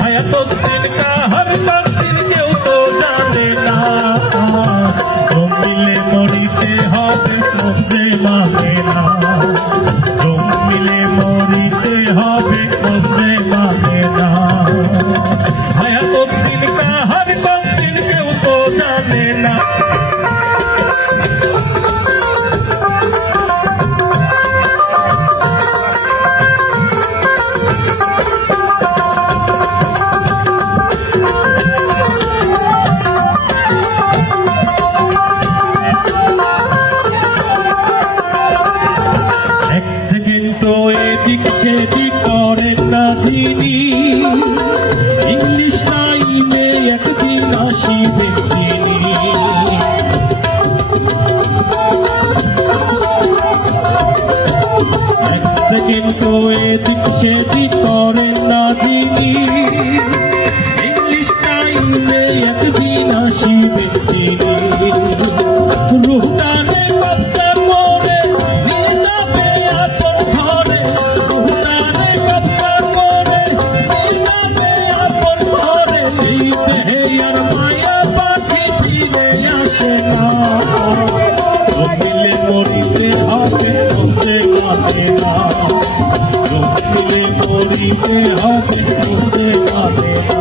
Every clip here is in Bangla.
হায়াতুদ্দিন কাহার বাতিল কেউ তো জানে না, জমিলে মরিতে হবে যে মানে না, জমিলে মরিতে হবে যে মানে না। হায়াতুদ্দিন কাহার বাতিল কেউ তো জানে না। এদিক সেদিক করেন না যিনি, ইংলিশ টাইমে একদিন আসিবেন তিনি। এক সেকেন্ড এদিক সেদিক করেন না যিনি, ইংলিশ টাইমে একদিন আসিবেন তিনি। রুহটানে বাচ্চা করে নিয়ে যাবে আপন ঘরে, রুহটানে বাচ্চা করে নিয়ে যাবে আপন ঘরে। এই দেহের মায়া পাখি ফিরে আসে না, জমিলে মরিতে হবে যে মানে না, জমিলে মরিতে হবে যে মানে না।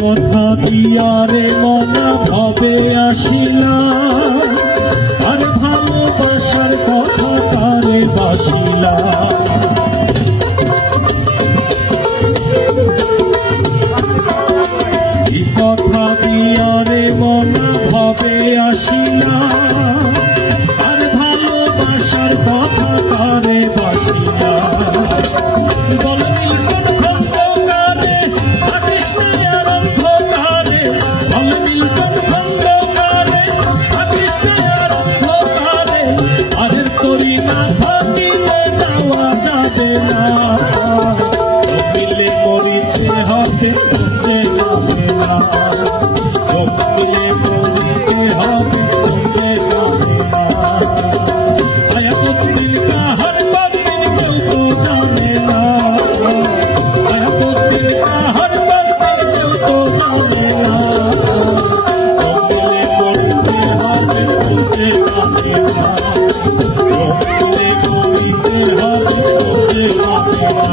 কথা দিয়ারে মনা ভাবে আসিলা, আর ভালোবাসার কথা তারে বাসিলা। কথা দিয়ারে মনা ভাবে আসিলা, আর ভালোবাসার কথা তারে বাসিলা। জমিলে মরিতে হবে যে মানে না, জমিলে মরিতে হবে যে মানে না। হায়াতুদ্দিন কাহার বাতিল কেউ তো জানে না, হায়াতুদ্দিন কাহার বাতিল কেউ তো জানে না, জমিলে মরিতে হবে যে মানে না, জমিলে মরিতে হবে যে মানে না।